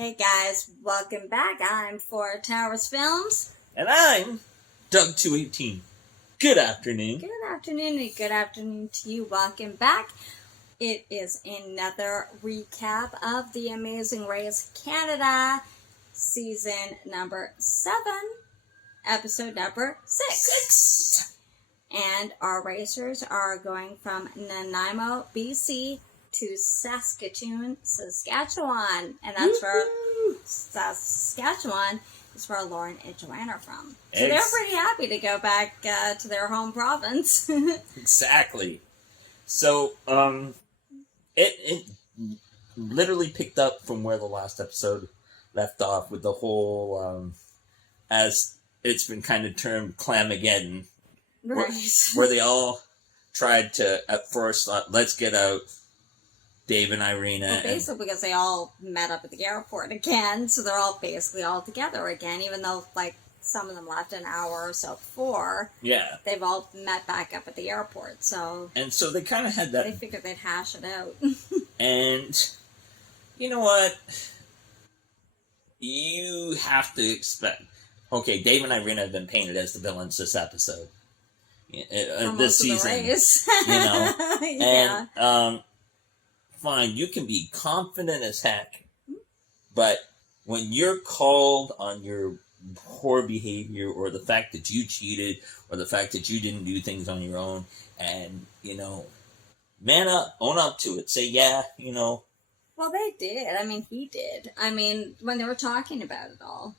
Hey guys, welcome back. I'm for Towers Films. And I'm Doug218. Good afternoon. Good afternoon and good afternoon to you. Welcome back. It is another recap of The Amazing Race Canada, season number 7, episode number 6. And our racers are going from Nanaimo, BC to Saskatoon, Saskatchewan. And that's where Saskatchewan is where Lauren and Joanne are from. So they're pretty happy to go back to their home province. Exactly. So, it literally picked up from where the last episode left off with the whole, as it's been kind of termed, Clamageddon. Right. Where they all tried to, at first, thought, let's get out. Dave and Irina. Well, basically because they all met up at the airport again, so they're all basically all together again, even though, like, some of them left an hour or so before. Yeah. They've all met back up at the airport, so... And so they kind of had that... They figured they'd hash it out. And, you know what? You have to expect... Okay, Dave and Irina have been painted as the villains this episode. This season. You know? Yeah. And, fine, you can be confident as heck, but when you're called on your poor behavior or the fact that you cheated or the fact that you didn't do things on your own and, you know, man up, own up to it, say, yeah, you know. Well, they did. I mean, he did. I mean, when they were talking about it all,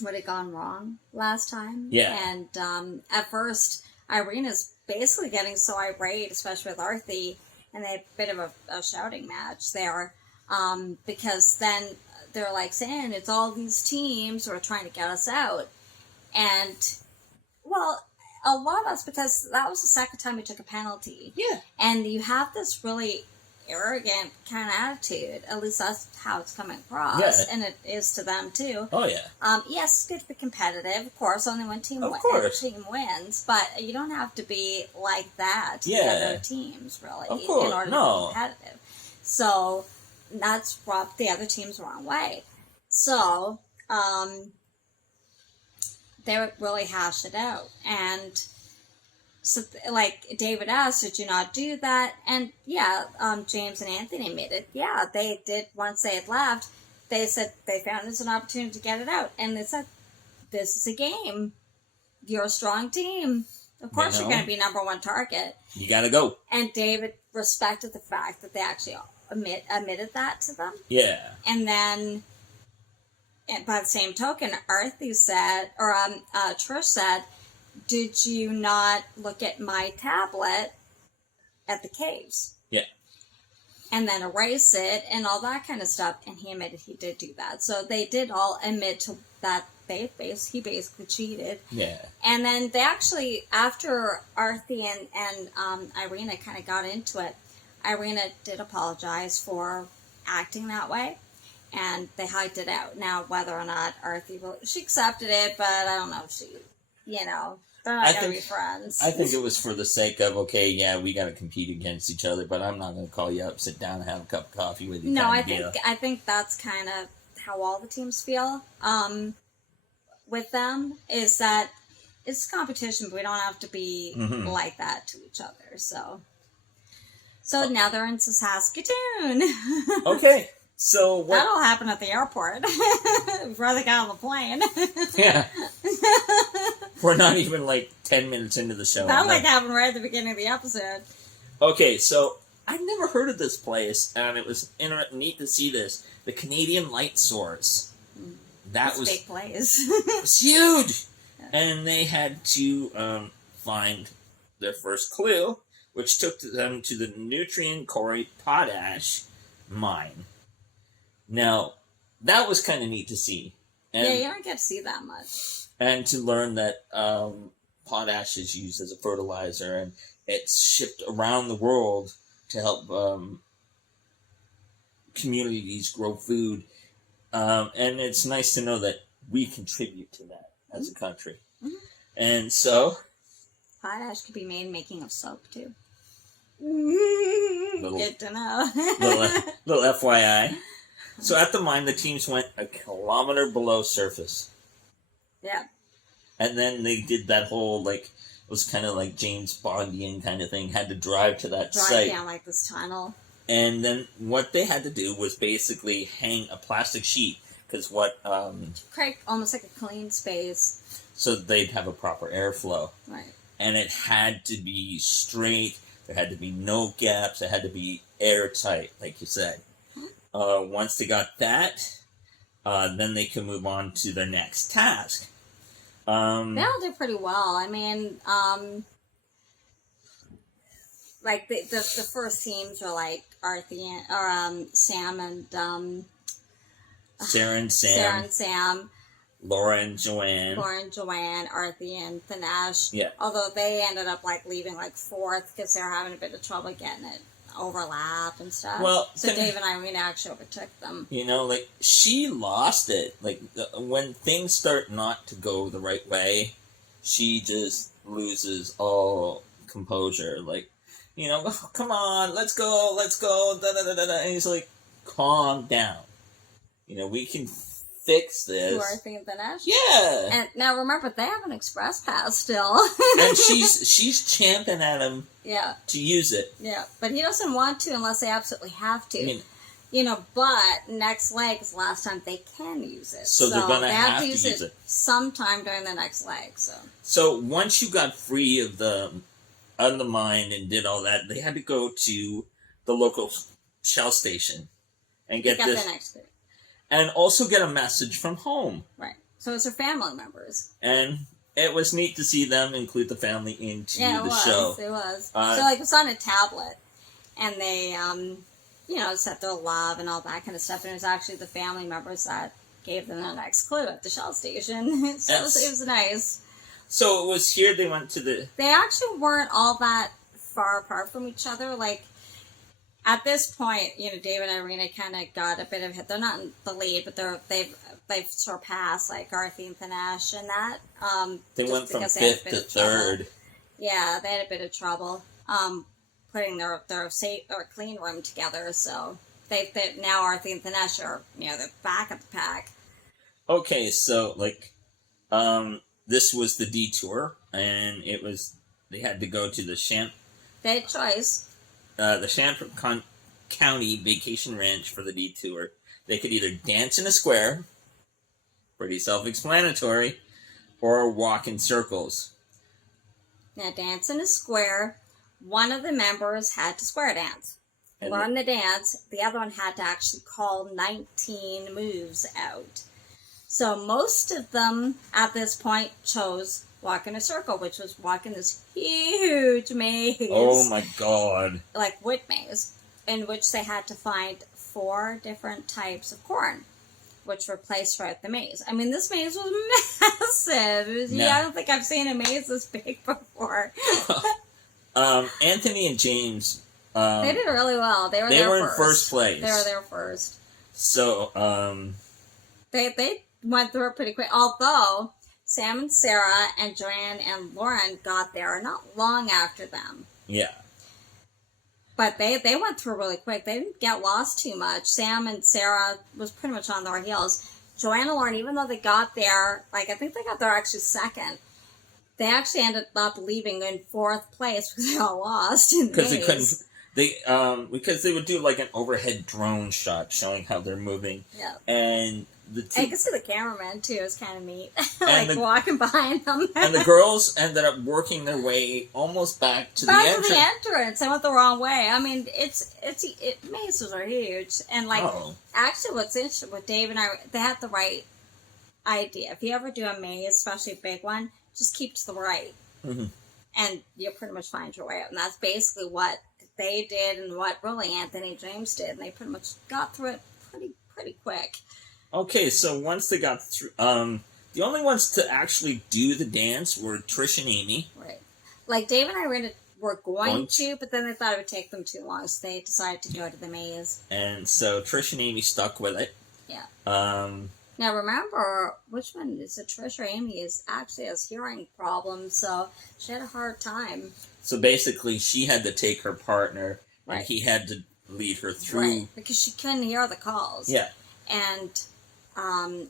what had gone wrong last time. Yeah. And at first, Irina's basically getting so irate, especially with Arthi, and they had a bit of a shouting match there, because then they're like saying it's all these teams who are trying to get us out. And, well, a lot of us, because that was the second time we took a penalty. Yeah. And you have this really arrogant kind of attitude. At least that's how it's coming across. Yeah. And it is to them, too. Oh, yeah. Yes, it's good to be competitive. Of course, only one team wins. But you don't have to be like that to the other teams, really, in order to be competitive. So that's rubbed the other teams the wrong way. So they really hashed it out. And so, like, David asked, did you not do that? And, yeah, James and Anthony admitted, yeah, they did. Once they had left, they said they found this an opportunity to get it out. And they said, this is a game. You're a strong team. Of course you're going to be number one target. You got to go. And David respected the fact that they actually admitted that to them. Yeah. And then, by the same token, Arthi said, or Trish said, did you not look at my tablet at the caves? Yeah. And then erase it and all that kind of stuff. And he admitted he did do that. So they did all admit to that he basically cheated. Yeah. And then they actually, after Arthi and Irina kind of got into it, Irina did apologize for acting that way. And they hiked it out. Now, whether or not Arthi she accepted it, but I don't know if she, you know, they're not going to be friends. I think it was for the sake of, okay, yeah, we got to compete against each other, but I'm not going to call you up, sit down, and have a cup of coffee with you. No, I think that's kind of how all the teams feel with them, is that it's competition, but we don't have to be like that to each other. So now they're in Saskatoon. Okay. So what? That'll happen at the airport before they got on the plane. Yeah. We're not even like 10 minutes into the show. That like happened right at the beginning of the episode. Okay, so I've never heard of this place, and it was neat to see this. The Canadian Light Source. That was big place. It was huge, and they had to find their first clue, which took them to the nutrient Corey potash mine. Now, that was kind of neat to see. And, yeah, you don't get to see that much. And to learn that potash is used as a fertilizer, and it's shipped around the world to help communities grow food. And it's nice to know that we contribute to that as a country. Mm-hmm. And so... Potash could be made making of soap, too. Good to know. little FYI. So at the mine, the teams went a kilometer below surface. Yeah. And then they did that whole, like, it was kind of like James Bondian kind of thing, had to drive to that site. Drive down, like, this tunnel. And then what they had to do was basically hang a plastic sheet, because create almost like a clean space. So they'd have a proper airflow. Right. And it had to be straight, there had to be no gaps, it had to be airtight, like you said. Once they got that, then they could move on to their next task. They all did pretty well. I mean, like the first teams were like Sam and Sarah and Sam, Laura and Joanne, Arthie and Thanash. Yeah. Although they ended up like leaving like fourth because they were having a bit of trouble getting it overlap and stuff. Well, so Dave and Irene actually overtook them. You know, like, she lost it. Like, when things start not to go the right way, she just loses all composure. Like, you know, oh, come on, let's go, da da da da da. And he's like, calm down. You know, we can fix this. Who are thinking Thanash? Yeah. And now remember, they have an express pass still. And she's champing at him. Yeah. To use it. Yeah, but he doesn't want to unless they absolutely have to. I mean, you know, but next leg is the last time they can use it. So they're going to have to use it sometime during the next leg. So once you got free of the mine and did all that, they had to go to the local Shell station and get this. The next group. And also get a message from home. Right. So it's their family members. And it was neat to see them include the family into the show. It was. So, like, it was on a tablet. And they, set their love and all that kind of stuff. And it was actually the family members that gave them the next clue at the Shell station. So it was nice. So it was here they went to the... They actually weren't all that far apart from each other. Like, at this point, you know, David and Irina kind of got a bit of hit. They're not in the lead, but they've surpassed like Arthie and Thanash and that. They went from fifth to third. Yeah, they had a bit of trouble putting their clean room together. So they now Arthie and Thanash are they're back at the pack. Okay, so like this was the detour, and they had to go to the They had choice. The Champaign County Vacation Ranch for the detour. They could either dance in a square, pretty self-explanatory, or walk in circles. Now, dance in a square, one of the members had to square dance. Learn the dance, the other one had to actually call 19 moves out. So most of them, at this point, chose walk in a circle, which was walking this huge maze. Oh my god. Like wood maze, in which they had to find 4 different types of corn, which were placed throughout the maze. I mean, this maze was massive. I don't think I've seen a maze this big before. Anthony and James... they did really well. They were in first place. They were there first. So, They went through it pretty quick, although... Sam and Sarah and Joanne and Lauren got there not long after them. Yeah. But they went through really quick. They didn't get lost too much. Sam and Sarah was pretty much on their heels. Joanne and Lauren, even though they got there, I think they got there actually second, they actually ended up leaving in 4th place because they got lost in the maze. Because they couldn't... because they would do like an overhead drone shot showing how they're moving. Yeah. And you can see the cameraman too. It was kind of neat. Walking behind them. And the girls ended up working their way almost back to the entrance. Back to the entrance. They went the wrong way. I mean, mazes are huge. And actually what's interesting with Dave and I, they had the right idea. If you ever do a maze, especially a big one, just keep to the right. Mm-hmm. And you'll pretty much find your way out. And that's basically what they did and what really Anthony and James did. And they pretty much got through it pretty quick. Okay, so once they got through, the only ones to actually do the dance were Trish and Amy. Right. Like, Dave and I were going to, but then they thought it would take them too long, so they decided to go to the maze. And so Trish and Amy stuck with it. Yeah. Now, remember, which one is it? Trish or Amy actually has hearing problems, so she had a hard time. So basically, she had to take her partner, and he had to lead her through. Right, because she couldn't hear the calls. Yeah. and I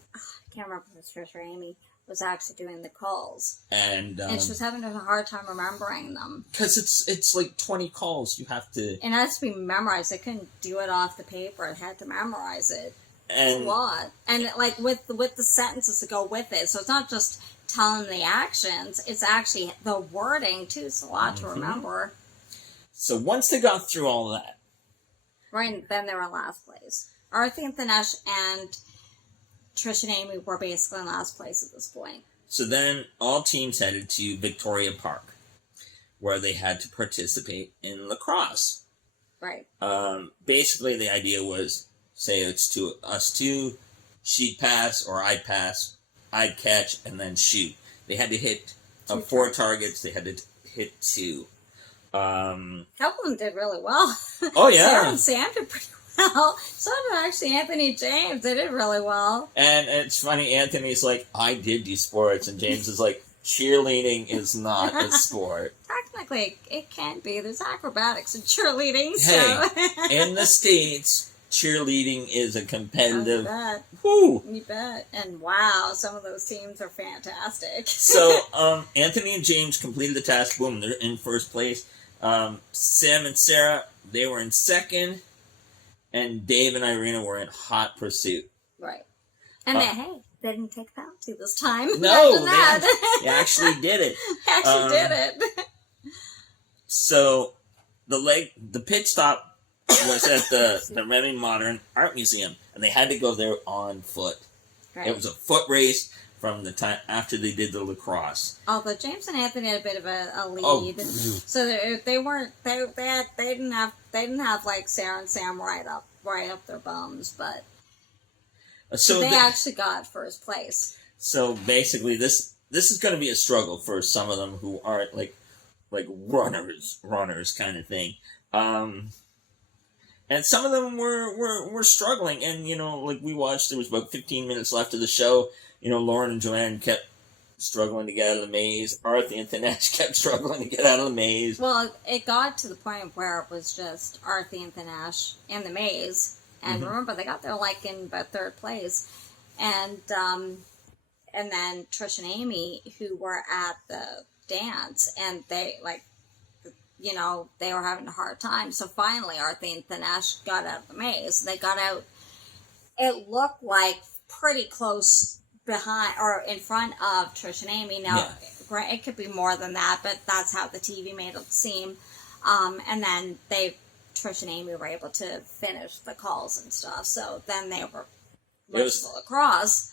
can't remember if it was Trish or Amy was actually doing the calls, and she was having a hard time remembering them because it's like 20 calls you have to, and it has to be memorized. They couldn't do it off the paper; it had to memorize it. and a lot, and like with the sentences to go with it. So it's not just telling the actions; it's actually the wording too. It's a lot to remember. So once they got through all that, right, then they were in last place. Arthur and Thanesh and Trish and Amy were basically in last place at this point. So then all teams headed to Victoria Park, where they had to participate in lacrosse. Right. Basically, the idea was, say it's to us two, she'd pass or I'd pass, I'd catch, and then shoot. They had to hit 4 targets. They had to hit 2. A couple of them did really well. Oh, yeah. Sarah and Sam did pretty well. So did actually Anthony James. They did really well. And it's funny, Anthony's like, I did do sports, and James is like, cheerleading is not a sport. Technically, it can be. There's acrobatics in cheerleading. Hey, So. in the States, cheerleading is a competitive... You bet. Woo! You bet. And wow, some of those teams are fantastic. So, Anthony and James completed the task. Boom, they're in first place. Sam and Sarah, they were in second. And Dave and Irina were in hot pursuit. Right. And they didn't take a penalty this time. No, they actually did it. They actually did it. So, the pit stop was at the Reading Modern Art Museum, and they had to go there on foot. Right. It was a foot race from the time after they did the lacrosse. Although James and Anthony had a bit of a lead, so they weren't they didn't have like Sarah and Sam right up their bums, but so they actually got first place. So basically, this is going to be a struggle for some of them who aren't like runners kind of thing. And some of them were struggling, and like we watched, there was about 15 minutes left of the show. Lauren and Joanne kept struggling to get out of the maze. Arthur and Thanesh kept struggling to get out of the maze. Well, it got to the point where it was just Arthur and Thanesh in the maze. And remember, they got there like in about third place. And then Trish and Amy, who were at the dance, and they they were having a hard time. So finally, Arthur and Thanesh got out of the maze. They got out, it looked like pretty close behind or in front of Trish and Amy. Now, it could be more than that, but that's how the TV made it seem. And then Trish and Amy were able to finish the calls and stuff. So then they were lacrosse,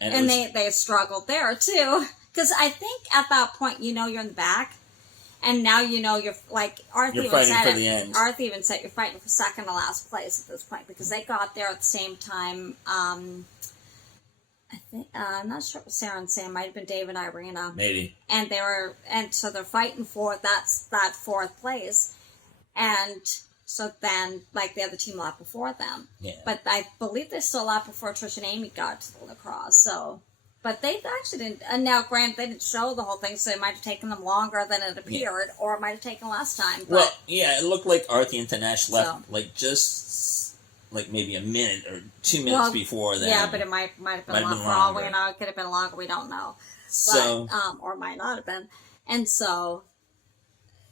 and they struggled there too. Because I think at that point, you're in the back, and now you're like Arthur even said Arthur even said you're fighting for second to last place at this point because they got there at the same time. I think I'm not sure it was Sarah and Sam. Might have been Dave and Irina. Maybe. And so they're fighting for that fourth place, and so then like the other team left before them. Yeah. But I believe they still left before Trish and Amy got to the lacrosse. So, but they actually didn't. And now, granted, they didn't show the whole thing, so it might have taken them longer than it appeared, or it might have taken less time. But, well, yeah, it looked like Arthur and Thanesh left just like maybe a minute or 2 minutes before that. Yeah, but it might have been longer. For all we know, it could have been longer. We don't know. So, or it might not have been. And so,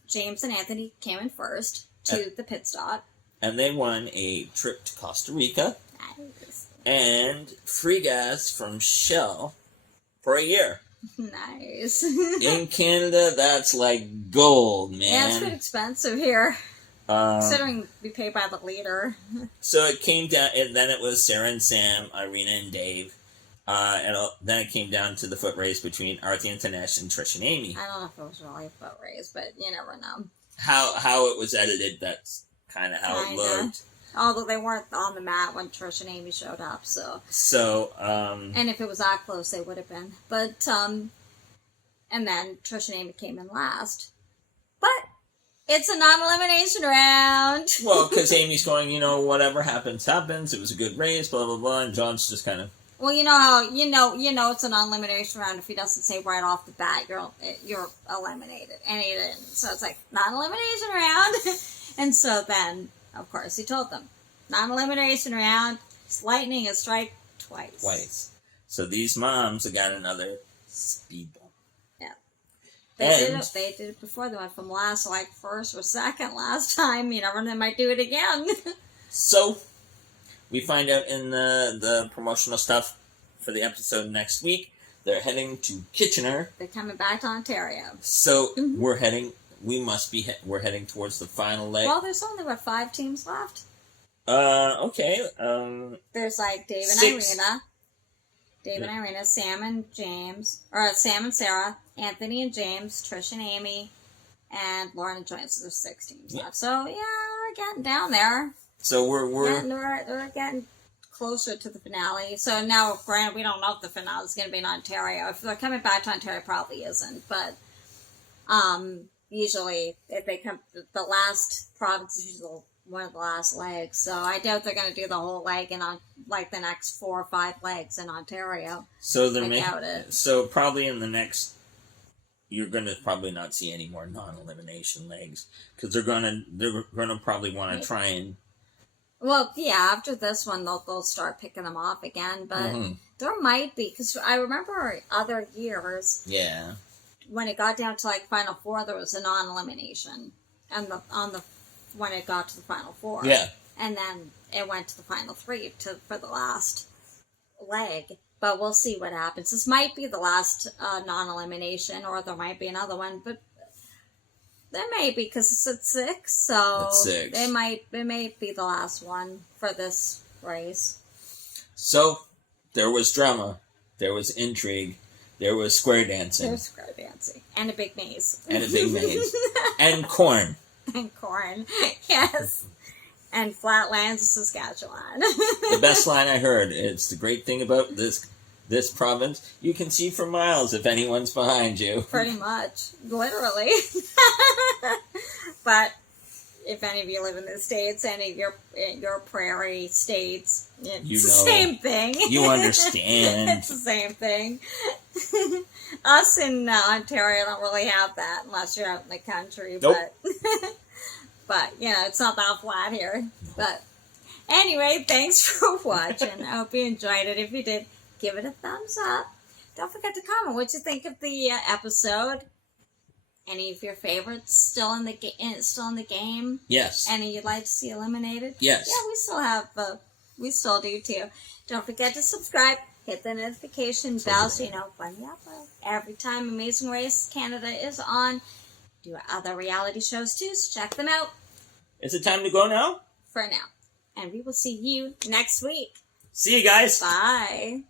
James and Anthony came in first to the pit stop. And they won a trip to Costa Rica. Nice. And free gas from Shell for a year. Nice. In Canada, that's like gold, man. Yeah, it's pretty expensive here. Considering we pay by the liter. So it came down, and then it was Sarah and Sam, Irina and Dave. And then it came down to the foot race between Arthur and Thanesh and Trish and Amy. I don't know if it was really a foot race, but you never know. How it was edited, that's kind of how it looked. Although they weren't on the mat when Trish and Amy showed up, so. And if it was that close, they would have been. But, and then Trish and Amy came in last. But it's a non-elimination round. Well, because Amy's going, whatever happens, happens. It was a good race, blah, blah, blah. And John's just kind of... Well, you know how, it's a non-elimination round. If he doesn't say right off the bat, you're eliminated. And he didn't. So it's like, non-elimination round. And so then, of course, he told them, non-elimination round, lightning has strike twice. Twice. So these moms have got another speed bump. Yeah. They did it before. They went from last, like first or second last time. You never know, they might do it again. So, we find out in the promotional stuff for the episode next week, they're heading to Kitchener. They're coming back to Ontario. So, we're heading towards the final leg. Well, there's only, 5 teams left? Okay. There's like Dave and 6. Irina. Dave and Irina, Sam and James, or Sam and Sarah, Anthony and James, Trish and Amy, and Lauren and Joyce. So there's 6 teams left. So, yeah, we're getting down there. So We're getting closer to the finale. So now, granted, we don't know if the finale is going to be in Ontario. If they're coming back to Ontario, it probably isn't. But usually, if they come, the last province is usually one of the last legs. So I doubt they're going to do the whole leg in on like the next 4 or 5 legs in Ontario. So So probably in the next, you're going to probably not see any more non-elimination legs because they're going to probably want to try and. Well, yeah, after this one, they'll start picking them off again, but there might be, because I remember other years, when it got down to, like, Final Four, there was a non-elimination, and when it got to the Final Four. Yeah. And then it went to the Final 3 for the last leg, but we'll see what happens. This might be the last non-elimination, or there might be another one, but there may be, because it's at 6, so it may be the last one for this race. So, there was drama, there was intrigue, there was square dancing. There was square dancing. And a big maze. And corn. And corn, yes. And Flatlands, Saskatchewan. The best line I heard, it's the great thing about this province, you can see for miles if anyone's behind you. Pretty much. Literally. But if any of you live in the States, any of your prairie states, it's the same thing. You understand. It's the same thing. Us in Ontario don't really have that unless you're out in the country. Nope. But, it's not that flat here. But anyway, thanks for watching. I hope you enjoyed it. If you did, give it a thumbs up. Don't forget to comment what you think of the episode. Any of your favorites still in the game? Yes. Any you'd like to see eliminated? Yes. Yeah, we still do too. Don't forget to subscribe. Hit the notification bell so you know when we upload. Every time Amazing Race Canada is on. Do other reality shows too, so check them out. Is it time to go now? For now. And we will see you next week. See you guys. Bye.